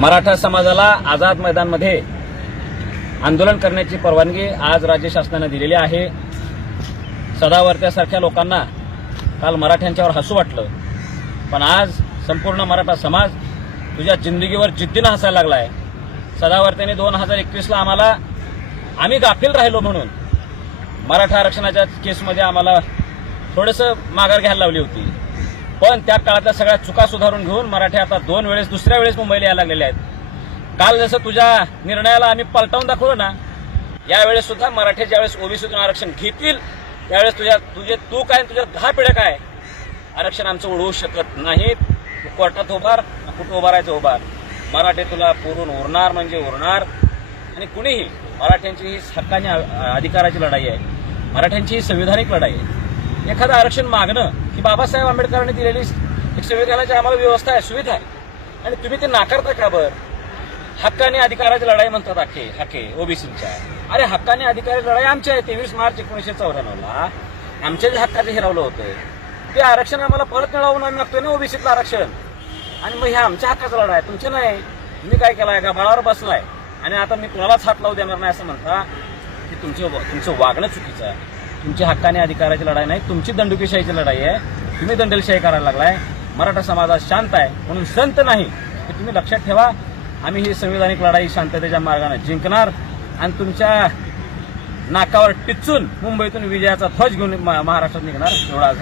मराठा समाजाला आझाद मैदानमध्ये आंदोलन करण्याची परवानगी आज राज्य शासनानं दिलेली आहे. सदावर्त्यासारख्या लोकांना काल मराठ्यांच्यावर हसू वाटलं. पण आज संपूर्ण मराठा समाज तुझ्या जिंदगीवर जिद्दीनं हसायला लागला आहे सदावर्त्याने दोन हजार एकवीसला आम्हाला आम्ही गाफील राहिलो म्हणून मराठा आरक्षणाच्या केसमध्ये आम्हाला थोडंसं माघार घ्यायला लावली होती. पण त्या काळातल्या सगळ्या चुका सुधारून घेऊन मराठी आता दोन वेळेस दुसऱ्या वेळेस मुंबईला यायला लागलेले आहेत. काल जसं तुझ्या निर्णयाला आम्ही पलटावून दाखवलं ना यावेळेस सुद्धा मराठी ज्यावेळेस ओबीसीतून आरक्षण घेतील त्यावेळेस तुझ्या तुझे तू काय तुझ्या दहा पिढ्या काय आरक्षण आमचं उडवू शकत नाहीत. तू कोर्टात उभार ना कुठं उभारायचं उभार मराठी तुला पुरून उरणार म्हणजे उरणार. आणि कुणीही मराठ्यांची ही हक्काने अधिकाराची लढाई आहे. मराठ्यांची ही संविधानिक लढाई आहे. एखादं आरक्षण मागणं बाबासाहेब आंबेडकरांनी दिलेली एक संविधानाची आम्हाला व्यवस्था आहे सुविधा आहे. आणि तुम्ही ते नाकारता का बरं? हक्काने अधिकाराची लढाई म्हणतात अख्खे हक्के ओबीसीच्या. अरे हक्काने अधिकाराची लढाई आमची आहे तेवीस मार्च एकोणीसशे चौऱ्याण्णवला. आमच्या जे हक्काचं हिरावलं होतं ते आरक्षण आम्हाला परत मिळावून आम्ही मागतोय ना ओबीसीतलं आरक्षण? आणि मग हे आमच्या हक्काचा लढा आहे तुमचे नाही. मी काय केलाय? का बाळावर बसलाय? आणि आता मी कुणालाच हात लावू देणार नाही असं म्हणता की तुमचं तुमचं वागणं चुकीचं आहे. तुमची हक्काने अधिकाराची लढाई नाही तुमची दंडुकीशाहीची लढाई आहे. तुम्ही दंडलशाही करायला लागलाय. मराठा समाजात शांत आहे म्हणून संत नाही. हे तुम्ही लक्षात ठेवा. आम्ही ही संविधानिक लढाई शांततेच्या मार्गाने जिंकणार. आणि तुमच्या नाकावर टिचून मुंबईतून विजयाचा ध्वज घेऊन म- महाराष्ट्रात निघणार एवढा आज